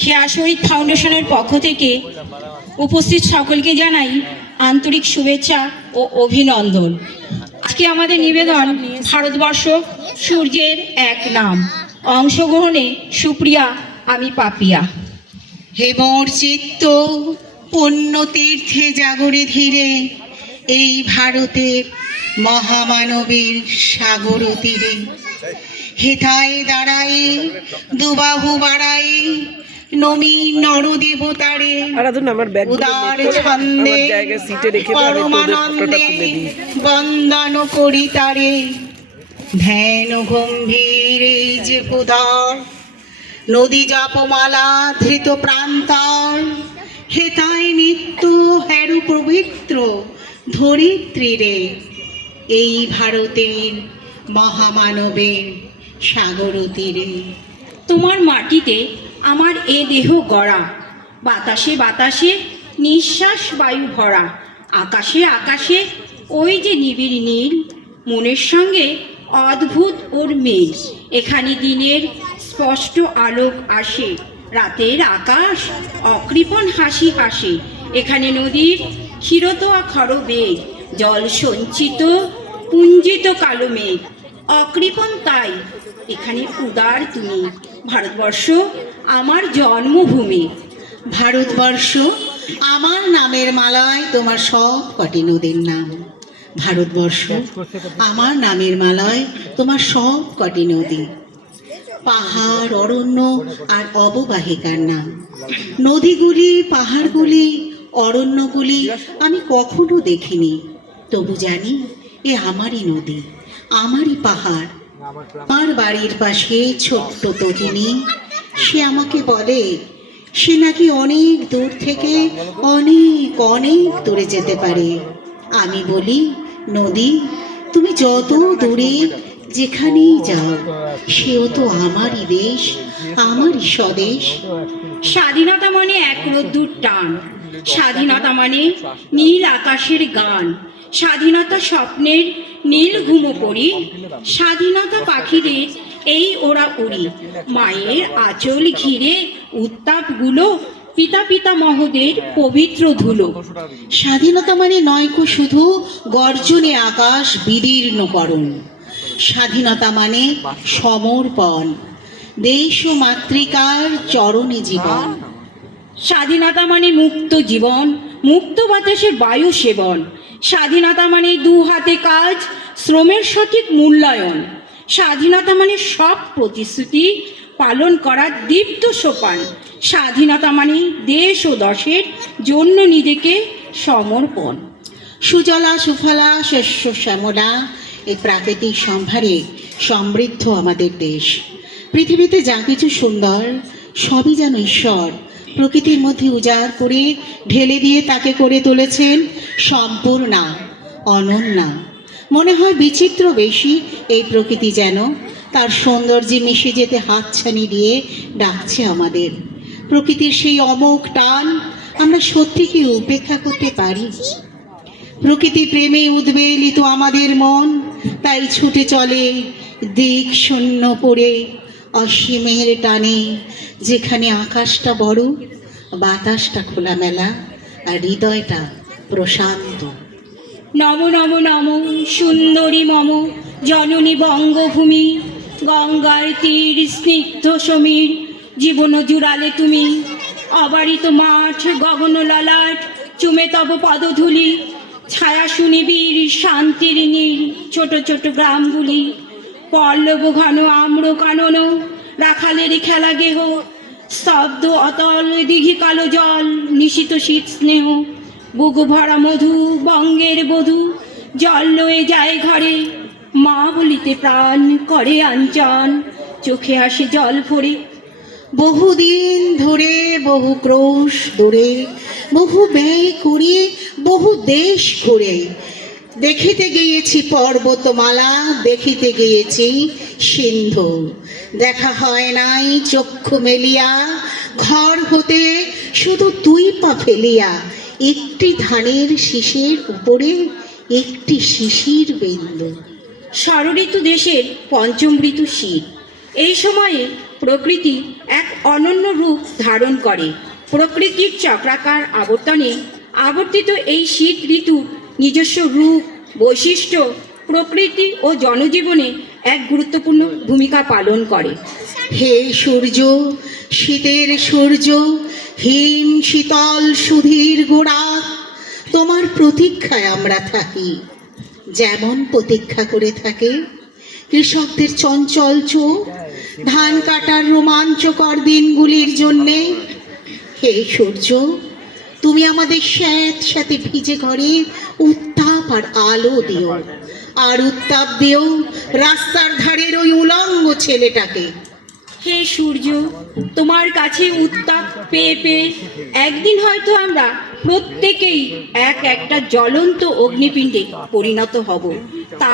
খেয়া শহীদ ফাউন্ডেশনের পক্ষ থেকে উপস্থিত সকলকে জানাই আন্তরিক শুভেচ্ছা ও অভিনন্দন। আজকে আমাদের নিবেদন ভারতবর্ষ সূর্যের এক নাম। অংশগ্রহণে সুপ্রিয়া, আমি পাপিয়া। হে মোর চিত্ত পুণ্য তীর্থে জাগরে ধীরে, এই ভারতের মহামানবের সাগর তীরে। হেথায় দাঁড়ায় দুবাহু বাড়ায় নমি নরদেবতারে, উদার ছন্দে পরমানন্দে বন্দন করি তারে। ধ্যান গম্ভীর এই যে উদার নদী জপমালা ধৃত প্রান্তর, হেতায় নিত্য হেরু পবিত্র ধরিত্রীরে, এই ভারতের মহামানবের সাগর তীরে। তোমার মাটিতে আমার এ দেহ গড়া, বাতাসে বাতাসে নিঃশ্বাস বায়ু ভরা। আকাশে আকাশে ওই যে নিবিড় নীল, মনের সঙ্গে অদ্ভুত ওর মিল। এখানে দিনের স্পষ্ট আলোক আসে, রাতের আকাশ অকৃপণ হাসি হাসে। এখানে নদীর ক্ষীরতোয়া খরবেগ, জল সঞ্চিত পুঞ্জিত কালো মেঘ। অকৃপণ তাই এখানে উদার তুমি, ভারতবর্ষ আমার জন্মভূমি। ভারতবর্ষ আমার নামের মালায় তোমার সব কটি নদীর নাম। ভারতবর্ষ আমার নামের মালায় তোমার সব কটি নদী, পাহাড় অরণ্য আর অববাহিকার নাম। নদীগুলি পাহাড়গুলি অরণ্যগুলি আমি কখনো দেখিনি, তবু জানি এ আমারই নদী, আমারই পাহাড়। আমার বাড়ির পাশে ছোট্ট তটিনী, সে আমাকে বলে সে নাকি অনেক দূর থেকে অনেক অনেক দূরে যেতে পারে। আমি বলি, নদী তুমি যত দূরে যেখানেই যাও, সেও তো আমারই দেশ, আমারই স্বদেশ। স্বাধীনতা মানে এক রোদ্দুর টান, স্বাধীনতা মানে নীল আকাশের গান। স্বাধীনতা স্বপ্নের নীল ঘুমো করি, স্বাধীনতা পাখিদের এই ওরা উড়ি। মায়ের আঁচল ঘিরে উত্তাপগুলো পিতা পিতামহদের পবিত্র ধুলো। স্বাধীনতা মানে নয়কো শুধু গর্জনে আকাশ বিদীর্ণকরণ, স্বাধীনতা মানে সমর্পণ, দেশ ও মাতৃকার চরণে জীবন। স্বাধীনতা মানে মুক্ত জীবন, মুক্ত বাতাসে বায়ু সেবন। স্বাধীনতা মানে দু হাতে কাজ, শ্রমের সঠিক মূল্যায়ন। স্বাধীনতা মানে সব প্রতিশ্রুতি পালন করার দীপ্ত সোপান। স্বাধীনতা মানে দেশ ও দশের জন্য নিজেকে সমর্পণ। সুজলা সুফলা শস্য শ্যামলা এই প্রাকৃতিক সম্ভারে সমৃদ্ধ আমাদের দেশ। পৃথিবীতে যা কিছু সুন্দর সবই যেন ঈশ্বর প্রকৃতির মধ্যে উজাড় করে ঢেলে দিয়ে তাকে করে তুলেছেন সম্পূর্ণা, অনন্যা। মনে হয় বিচিত্র বেশি এই প্রকৃতি যেন তার সৌন্দর্যে মিশে যেতে হাতছানি দিয়ে ডাকছে আমাদের। প্রকৃতির সেই অমোঘ টান আমরা সত্যি কি উপেক্ষা করতে পারি? প্রকৃতি প্রেমে উদ্বেলিত আমাদের মন, তাই ছুটে চলে দিক শূন্য পড়ে অসীমের টানে। যেখানে আকাশটা বড়, বাতাসটা খোলামেলা, আর হৃদয়টা প্রশান্ত। নম নম নম সুন্দরী মম জননী বঙ্গভূমি, গঙ্গার তীর স্নিগ্ধ সমীর জীবন জুড়ালে তুমি। অবারিত মাঠ গগন ললাট চুমে তব পদধূলি, ছায়া সুনিবিড় শান্তির নীল ছোট ছোট গ্রামগুলি। পল্লব ঘন আম্র কানন রাখালের খেলা গেহ, স্তব্ধ অতল দিঘি কালো জল নিশিত শীত স্নেহ। বুক ভরা মধু বঙ্গের বধূ জল লয়ে যায় ঘরে, মা বলিতে প্রাণ করে আঞ্চন চোখে আসে জল ভরে। বহুদিন ধরে বহু ক্রোশ দূরে বহু ব্যয় করে বহু দেশ ঘুরে দেখিতে গিয়েছি পর্বতমালা, দেখিতে গিয়েছি সিন্ধু। দেখা হয় নাই চক্ষু মেলিয়া, ঘর হতে শুধু তুই পা ফেলিয়া একটি ধানের শীষের উপরে একটি শিশির বিন্দু। ষড়ঋতু দেশের পঞ্চম ঋতু শীত। এই সময়ে প্রকৃতি এক অনন্য রূপ ধারণ করে। প্রকৃতির চক্রাকার আবর্তনে আবর্তিত এই শীত ঋতুর নিজস্ব রূপ বৈশিষ্ট্য প্রকৃতি ও জনজীবনে এক গুরুত্বপূর্ণ ভূমিকা পালন করে। হে সূর্য, শীতের সূর্য, হিম শীতল সুধীর গোড়া, তোমার প্রতীক্ষায় আমরা থাকি। যেমন প্রতীক্ষা করে থাকে কৃষকদের চঞ্চল চোখ ধান কাটার রোমাঞ্চকর দিনগুলির জন্যে। হে সূর্য, তুমি আমাদের স্যাঁতস্যাঁতে ভিজে ঘরে উত্তাপ আর আলো দিও, আর উত্তাপ দিও রাস্তার ধারের ওই উলঙ্গ ছেলেটাকে। হে সূর্য, তোমার কাছে উত্তাপ পেয়ে পেয়ে একদিন হয়তো আমরা প্রত্যেকেই এক একটা জ্বলন্ত অগ্নিপিণ্ডে পরিণত হব। তা